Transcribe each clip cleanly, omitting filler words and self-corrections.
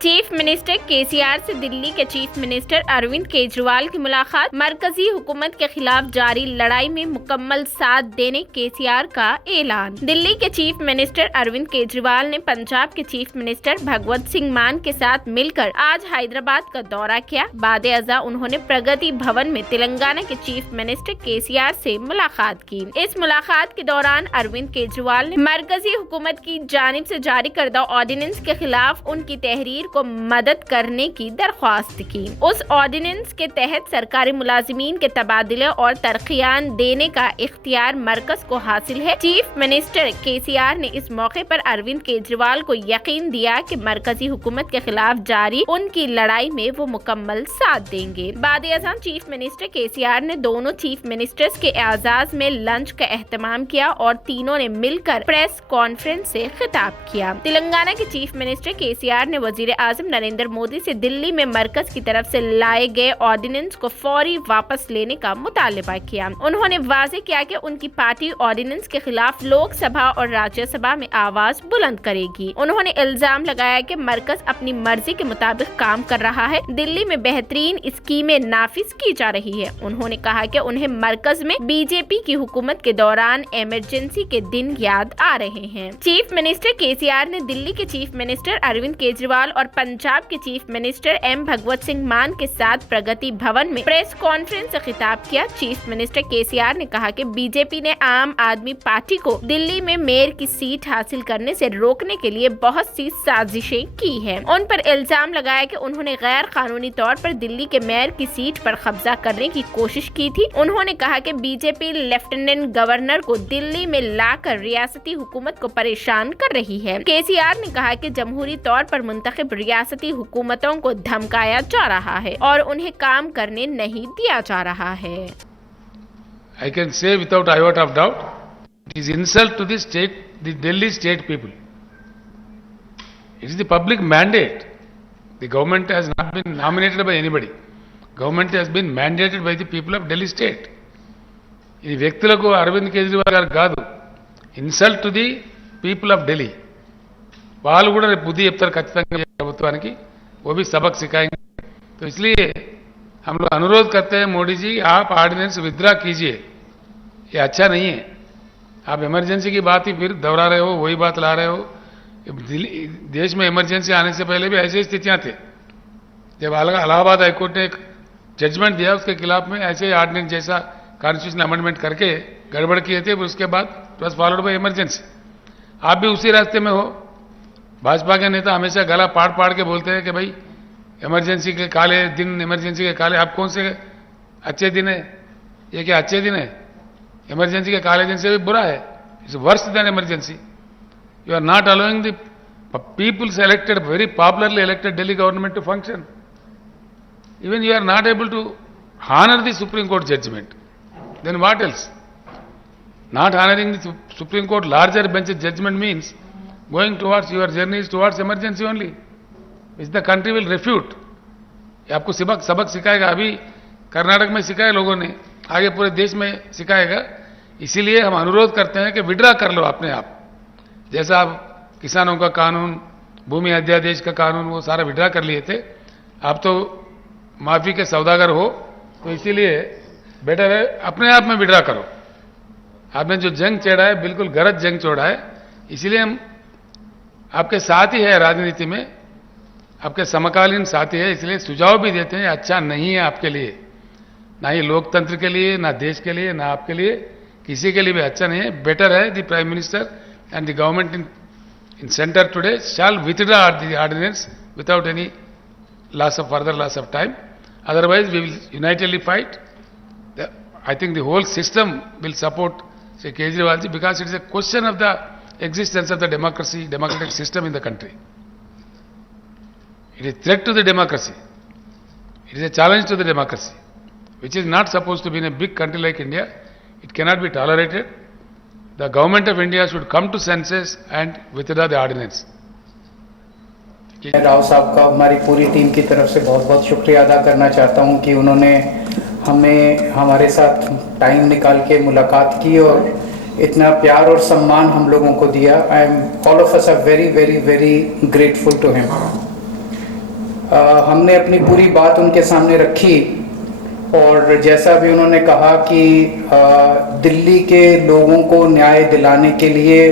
Chief minister KCR से दिल्ली के chief minister Arvind Kejriwal की मुलाकात। मरकजी हुकूमत के खिलाफ जारी लड़ाई में मुकम्मल साथ देने केसीआर का ऐलान। दिल्ली के चीफ मिनिस्टर अरविंद केजरीवाल ने पंजाब के चीफ मिनिस्टर भगवत सिंह मान के साथ मिलकर आज हैदराबाद का दौरा किया। बादे अज़ा उन्होंने प्रगति भवन में तेलंगाना के चीफ मिनिस्टर केसीआर से मुलाकात की। इस मुलाकात के दौरान अरविंद केजरीवाल ने मरकजी हुकूमत की जानिब से जारी करदा ऑर्डिनेंस के खिलाफ उनकी तहरीर को मदद करने की दरख्वास्त की। उस ऑर्डिनेंस के तहत सरकारी मुलाजिमीन के तबादले और तरक्कियां देने का इख्तियार मरकज को हासिल है। चीफ मिनिस्टर केसीआर ने इस मौके पर अरविंद केजरीवाल को यकीन दिया कि मरकजी हुकूमत के खिलाफ जारी उनकी लड़ाई में वो मुकम्मल साथ देंगे। बादे अज़ां चीफ मिनिस्टर केसीआर ने दोनों चीफ मिनिस्टर्स के एजाज में लंच का एहतमाम किया और तीनों ने मिलकर प्रेस कॉन्फ्रेंस से खिताब किया। तेलंगाना के चीफ मिनिस्टर केसीआर ने वजीर आजम नरेंद्र मोदी से दिल्ली में मरकज की तरफ से लाए गए ऑर्डिनेंस को फौरी वापस लेने का मुतालबा किया। उन्होंने वाज़ेह किया कि उनकी पार्टी ऑर्डिनेंस के खिलाफ लोकसभा और राज्यसभा में आवाज बुलंद करेगी। उन्होंने इल्जाम लगाया कि मरकज अपनी मर्जी के मुताबिक काम कर रहा है, दिल्ली में बेहतरीन स्कीमें नाफिज की जा रही है। उन्होंने कहा कि उन्हें मरकज में बीजेपी की हुकूमत के दौरान इमरजेंसी के दिन याद आ रहे हैं। चीफ मिनिस्टर केसीआर ने दिल्ली के चीफ मिनिस्टर अरविंद केजरीवाल और पंजाब के chief minister M Bhagwat Singh मान के साथ प्रगति भवन में प्रेस कॉन्फ्रेंस से खिताब किया। चीफ मिनिस्टर केसीआर ने कहा कि बीजेपी ने आम आदमी पार्टी को दिल्ली में मेयर की सीट हासिल करने से रोकने के लिए बहुत सी साजिशें की हैं। उन पर इल्जाम लगाया कि उन्होंने गैर कानूनी तौर पर दिल्ली के मेयर की सीट पर कब्जा करने की कोशिश की थी। उन्होंने कहा कि बीजेपी लेफ्टिनेंट गवर्नर को दिल्ली में लाकर रियासती हुकूमत को परेशान कर रही है। केसीआर ने कहा कि जमहूरी तौर पर मुंतखब रियासती हुकूमतों को धमकाया जा रहा है और उन्हें काम करने नहीं दिया जा रहा है। I can say without iota of doubt, it is insult to the state, the Delhi state people. It is the public mandate. The government has not been nominated by anybody. Government has been mandated by the people of Delhi state. ఈ వ్యక్తులకు అరవింద్ కేజ్రీవాల్ గారు కాదు, insult to the people of Delhi. వాళ్ళు కూడా రేపు బుద్ధి చెప్తారు ఖచ్చితంగా ప్రభుత్వానికి, वो भी सबक सिखाएंगे. तो इसलिए हम लोग अनुरोध करते हैं मोदी जी, आप ऑर्डिनेंस विथड्रॉ कीजिए, ये अच्छा नहीं है. आप इमरजेंसी की बात ही फिर दोहरा रहे हो, वही बात ला रहे हो. देश में इमरजेंसी आने से पहले भी ऐसी स्थितियां थे. जब इलाहाबाद हाईकोर्ट ने एक जजमेंट दिया, उसके खिलाफ में ऐसे ऑर्डिनेंस जैसा कॉन्स्टिट्यूशन अमेंडमेंट करके गड़बड़ किए थे, उसके बाद प्लस फॉलोड बाय इमरजेंसी. आप भी उसी रास्ते में हो. भाजपा के नेता हमेशा गला पाड़ पाड़ के बोलते हैं कि भाई इमरजेंसी के काले दिन, इमरजेंसी के काले. आप कौन से अच्छे दिन है? ये क्या अच्छे दिन है? इमरजेंसी के काले दिन से भी बुरा है. It's worse than emergency. You are not allowing the peoples elected, very popularly elected Delhi government to function. Even you are not able to honor the Supreme Court judgment. Then what else? Not honoring the Supreme Court larger bench judgment means going towards your journey is towards emergency only, which the country will refute. ये आपको सबक सिखाएगा. अभी कर्नाटक में सिखाया लोगों ने, आगे पूरे देश में सिखाएगा. इसीलिए हम अनुरोध करते हैं कि विड्रा कर लो अपने आप. जैसा आप किसानों का कानून, भूमि अध्यादेश का कानून, वो सारा विड्रा कर लिए थे. आप तो माफी के सौदागर हो, तो इसीलिए बेटर है अपने आप में विड्रा करो. आपने जो जंग छेड़ा है, बिल्कुल गलत जंग छोड़ा है. इसीलिए हम आपके साथ ही है, राजनीति में आपके समकालीन साथी है. इसलिए सुझाव भी देते हैं, अच्छा नहीं है आपके लिए, ना ही लोकतंत्र के लिए, ना देश के लिए, ना आपके लिए, किसी के लिए भी अच्छा नहीं है. बेटर है the prime minister and the government in centre today shall withdraw the ordinance without any further loss of time. Otherwise we will unitedly fight. I think the whole system will support Sri Kejriwal ji, because it is a question of the existence of the democratic system in the country. It is a threat to the democracy. It is a challenge to the democracy, which is not supposed to be in a big country like India. It cannot be tolerated. The government of India should come to senses and withdraw the ordinance. Rao साहब का हमारी पूरी team की तरफ से बहुत बहुत शुक्रिया अदा करना चाहता हूं कि उन्होंने हमें हमारे साथ टाइम निकाल के मुलाकात की और इतना प्यार और सम्मान हम लोगों को दिया. I am all of us are very very very grateful to him. हमने अपनी पूरी बात उनके सामने रखी और जैसा भी उन्होंने कहा कि दिल्ली के लोगों को न्याय दिलाने के लिए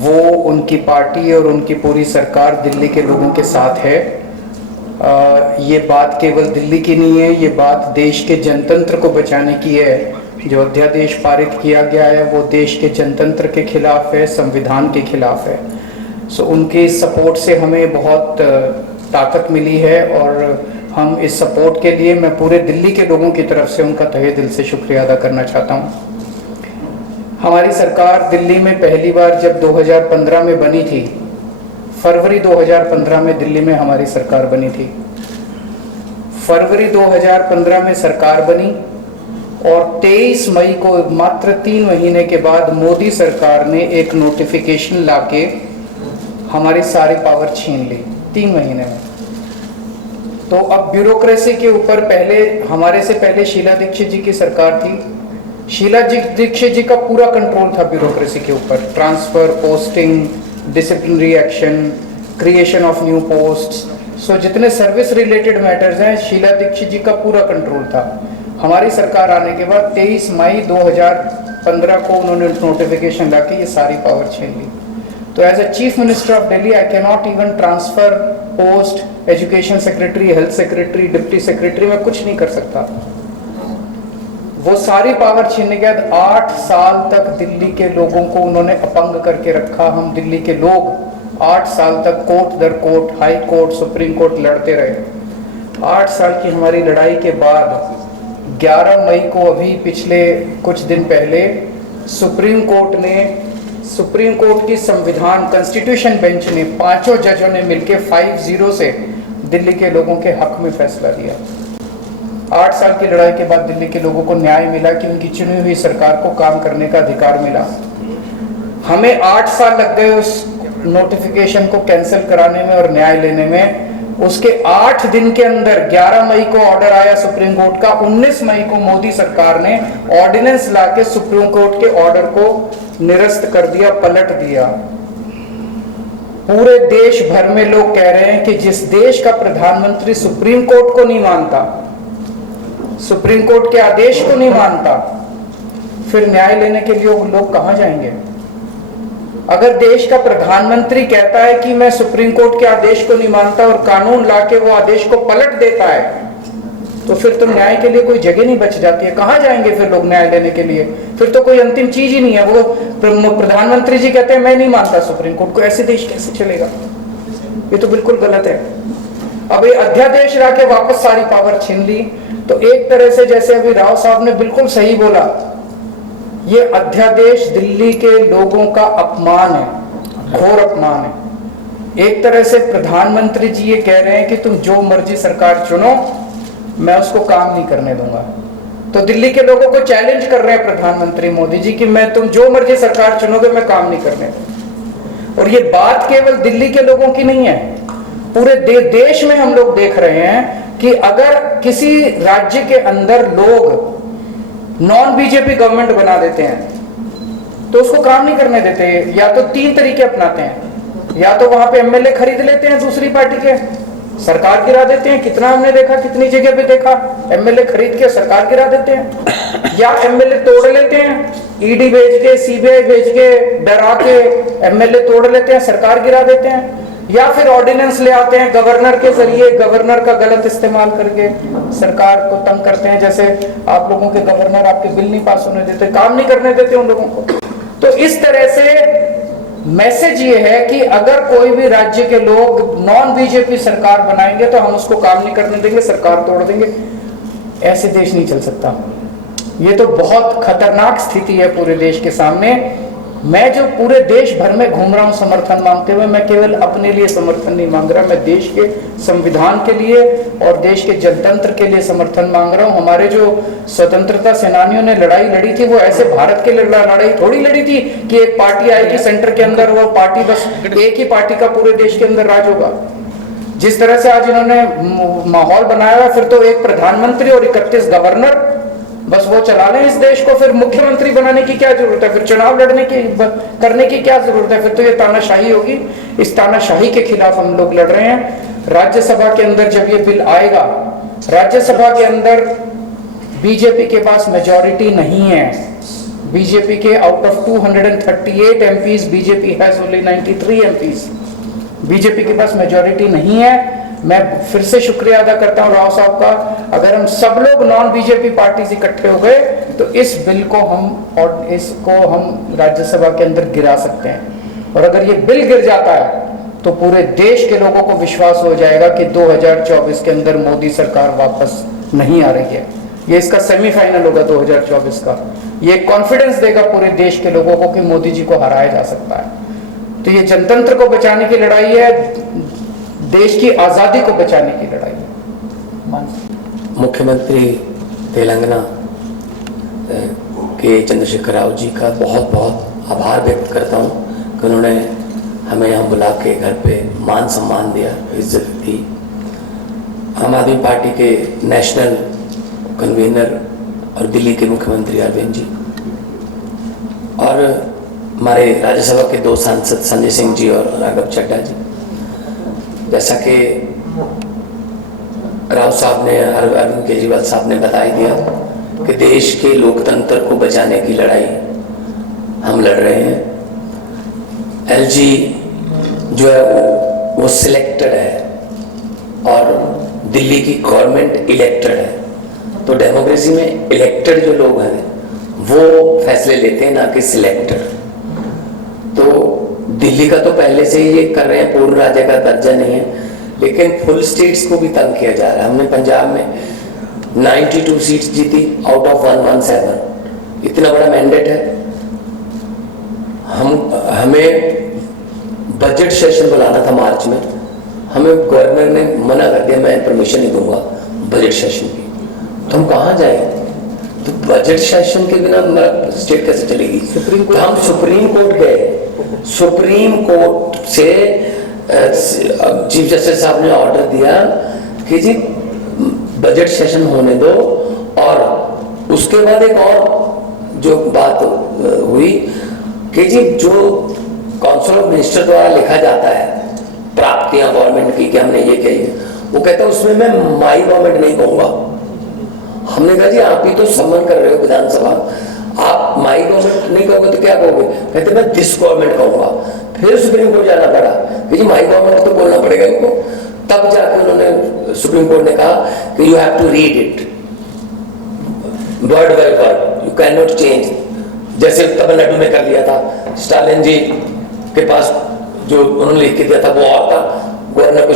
वो उनकी पार्टी और उनकी पूरी सरकार दिल्ली के लोगों के साथ है। ये बात केवल दिल्ली की नहीं है, ये बात देश के जनतंत्र को बचाने की है। जो अध्यादेश पारित किया गया है वो देश के जनतंत्र के खिलाफ है, संविधान के खिलाफ है। सो उनके सपोर्ट से हमें बहुत ताकत मिली है और हम इस सपोर्ट के लिए मैं पूरे दिल्ली के लोगों की तरफ से उनका तहे दिल से शुक्रिया अदा करना चाहता हूँ। हमारी सरकार दिल्ली में पहली बार जब 2015 में बनी थी, फरवरी 2015 में दिल्ली में हमारी सरकार बनी थी। फरवरी 2015 में सरकार बनी और 23 मई को मात्र 3 महीने के बाद मोदी सरकार ने एक नोटिफिकेशन लाके हमारी सारी पावर छीन ली 3 महीने में। तो अब ब्यूरोक्रेसी के ऊपर हमारे से पहले शीला दीक्षित जी की सरकार थी। शीला दीक्षित जी का पूरा कंट्रोल था ब्यूरोक्रेसी के ऊपर, transfer, posting, disciplinary action, creation of new posts. So जितने सर्विस रिलेटेड मैटर्स हैं शीला दीक्षित जी का पूरा कंट्रोल था। हमारी सरकार आने के बाद 23 मई 2015 को उन्होंने नोटिफिकेशन ला के ये सारी पावर छीन ली। तो as a chief minister of Delhi I can not even transfer post, education secretary, health secretary, deputy secretary, मैं कुछ नहीं कर सकता। वो सारी पावर छीनने के बाद 8 साल तक दिल्ली के लोगों को उन्होंने अपंग करके रखा। हम दिल्ली के लोग 8 साल तक कोर्ट दर court, high court, supreme court लड़ते रहे। 8 साल की हमारी लड़ाई के बाद 11 मई को अभी पिछले कुछ दिन पहले सुप्रीम कोर्ट की संविधान कॉन्स्टिट्यूशन बेंच ने 5 जजों ने मिलकर 5-0 से दिल्ली के लोगों के हक में फैसला दिया। 8 साल की लड़ाई के बाद दिल्ली के लोगों को न्याय मिला कि उनकी चुनी हुई सरकार को काम करने का अधिकार मिला। हमें 8 साल लग गए उस नोटिफिकेशन को कैंसिल कराने में और न्याय लेने में। उसके 8 दिन के अंदर 11 मई को ऑर्डर आया सुप्रीम कोर्ट का। 19 मई को मोदी सरकार ने ऑर्डिनेंस लाके सुप्रीम कोर्ट के ऑर्डर को निरस्त कर दिया, पलट दिया। पूरे देश भर में लोग कह रहे हैं कि जिस देश का प्रधानमंत्री सुप्रीम कोर्ट को नहीं मानता, सुप्रीम कोर्ट के आदेश को नहीं मानता, फिर न्याय लेने के लिए लोग कहां जाएंगे? अगर देश का प्रधानमंत्री कहता है कि मैं सुप्रीम कोर्ट के आदेश को नहीं मानता और कानून लाके वो आदेश को पलट देता है, तो फिर तो न्याय के लिए कोई जगह नहीं बच जाती है। कहां जाएंगे फिर लोग न्याय लेने के लिए? फिर तो कोई अंतिम चीज ही नहीं है। वो प्रधानमंत्री जी कहते हैं मैं नहीं मानता सुप्रीम कोर्ट को, ऐसे देश कैसे चलेगा? ये तो बिल्कुल गलत है। अब ये अध्यादेश लाके वापस सारी पावर छीन ली। तो एक तरह से जैसे अभी राव साहब ने बिल्कुल सही बोला, ये अध्यादेश दिल्ली के लोगों का अपमान है, घोर अपमान है। एक तरह से प्रधानमंत्री जी ये कह रहे हैं कि तुम जो मर्जी सरकार चुनो, मैं उसको काम नहीं करने दूंगा। तो दिल्ली के लोगों को चैलेंज कर रहे हैं प्रधानमंत्री मोदी जी कि मैं तुम जो मर्जी सरकार चुनोगे मैं काम नहीं करने दूंगा। और ये बात केवल दिल्ली के लोगों की नहीं है, पूरे देश में हम लोग देख रहे हैं कि अगर किसी राज्य के अंदर लोग नॉन बीजेपी गवर्नमेंट बना देते हैं तो उसको काम नहीं करने देते। या तो 3 तरीके अपनाते हैं, या तो वहां पे एमएलए खरीद लेते हैं दूसरी पार्टी के, सरकार गिरा देते हैं। कितना हमने देखा, कितनी जगह पे देखा, एमएलए खरीद के सरकार गिरा देते हैं। या एमएलए तोड़ लेते हैं, ईडी भेज के, सीबीआई भेज के, डरा के एमएलए तोड़ लेते हैं, सरकार गिरा देते हैं। या फिर ऑर्डिनेंस ले आते हैं गवर्नर के जरिए, गवर्नर का गलत इस्तेमाल करके सरकार को तंग करते हैं। जैसे आप लोगों के गवर्नर आपके बिल नहीं पास होने देते, काम नहीं करने देते उन लोगों को। तो इस तरह से मैसेज ये है कि अगर कोई भी राज्य के लोग नॉन बीजेपी सरकार बनाएंगे तो हम उसको काम नहीं करने देंगे, सरकार तोड़ देंगे। ऐसे देश नहीं चल सकता। ये तो बहुत खतरनाक स्थिति है पूरे देश के सामने। मैं जो पूरे देश भर में घूम रहा हूं समर्थन मांगते हुए, मैं केवल अपने लिए समर्थन नहीं मांग रहा, मैं देश के संविधान के लिए और देश के जनतंत्र के लिए समर्थन मांग रहा हूं। हमारे जो स्वतंत्रता सेनानियों ने लड़ाई लड़ी थी वो ऐसे भारत के लिए लड़ाई थोड़ी लड़ी थी कि एक पार्टी आएगी सेंटर के अंदर, वो पार्टी बस एक ही पार्टी का पूरे देश के अंदर राज होगा। जिस तरह से आज इन्होंने माहौल बनाया हुआ, फिर तो एक प्रधानमंत्री और 31 गवर्नर बस वो चला लें इस देश को। फिर मुख्यमंत्री बनाने की क्या जरूरत है? फिर चुनाव लड़ने की करने की क्या जरूरत है? फिर तो ये तानाशाही होगी। इस तानाशाही के खिलाफ हम लोग लड़ रहे हैं। राज्यसभा के अंदर जब ये बिल आएगा, राज्यसभा के अंदर बीजेपी के पास मेजॉरिटी नहीं है। बीजेपी के out of 238 MPs, BJP has only 93 MPs. BJP के पास मेजॉरिटी नहीं है। मैं फिर से शुक्रिया अदा करता हूं राव साहब का। अगर हम सब लोग नॉन बीजेपी पार्टीज इकट्ठे हो गए तो इस बिल को हम राज्यसभा के अंदर गिरा सकते हैं। और अगर ये बिल गिर जाता है तो पूरे देश के लोगों को विश्वास हो जाएगा कि 2024 के अंदर मोदी सरकार वापस नहीं आ रही है। ये इसका सेमीफाइनल होगा 2024 का। ये कॉन्फिडेंस देगा पूरे देश के लोगों को कि मोदी जी को हराया जा सकता है। तो ये जनतंत्र को बचाने की लड़ाई है, देश की आजादी को बचाने की लड़ाई है। मुख्यमंत्री तेलंगाना के चंद्रशेखर राव जी का बहुत बहुत आभार व्यक्त करता हूँ कि उन्होंने हमें यहाँ बुला के घर पे मान सम्मान दिया, इज्जत दी। आम आदमी पार्टी के नेशनल कन्वीनर और दिल्ली के मुख्यमंत्री अरविंद जी और हमारे राज्यसभा के 2 सांसद संजय सिंह जी और राघव चड्ढा जी, जैसा कि राव साहब ने, अरविंद केजरीवाल साहब ने बता ही दिया कि देश के लोकतंत्र को बचाने की लड़ाई हम लड़ रहे हैं। एलजी जो है वो सिलेक्टेड है और दिल्ली की गवर्नमेंट इलेक्टेड है। तो डेमोक्रेसी में इलेक्टेड जो लोग हैं वो फैसले लेते हैं, ना कि सिलेक्टेड। तो दिल्ली का तो पहले से ही ये कर रहे हैं, पूर्ण राज्य का दर्जा नहीं है, लेकिन फुल स्टेट्स को भी तंग किया जा रहा है। हमने पंजाब में 92 सीट्स जीती आउट ऑफ 117। इतना बड़ा मैंडेट है। हमें बजट सेशन बुलाना था मार्च में, हमें गवर्नर ने मना कर दिया, मैं परमिशन नहीं दूंगा बजट सेशन की। तो हम कहाँ जाए? तो बजट सेशन के बिना स्टेट कैसे चलेगी? तो हम सुप्रीम कोर्ट गए। सुप्रीम कोर्ट से चीफ जस्टिस साहब ने ऑर्डर दिया कि जी बजट सेशन होने दो। और उसके बाद एक और जो बात हुई कि जी जो काउंसिल ऑफ मिनिस्टर द्वारा लिखा जाता है प्राप्तियां गवर्नमेंट की कि हमने ये कही, वो कहता है उसमें मैं माई गवर्नमेंट नहीं कहूंगा। हमने कहा जी आप ही तो सम्मान कर रहे हो विधानसभा, आप माई गवर्नमेंट नहीं कहोगे तो क्या कहोगे? कहते मैं दिस गवर्नमेंट कहूंगा। फिर सुप्रीम कोर्ट जाना पड़ा कि जी माई गवर्नमेंट तो बोलना पड़ेगा इनको। तब जाकर उन्होंने, सुप्रीम कोर्ट ने कहा कि you have to read it word by word, you can not change. जैसे तमिलनाडु में कर लिया था, स्टालिन जी के पास जो उन्होंने लिख के दिया था वो और था, गवर्नर को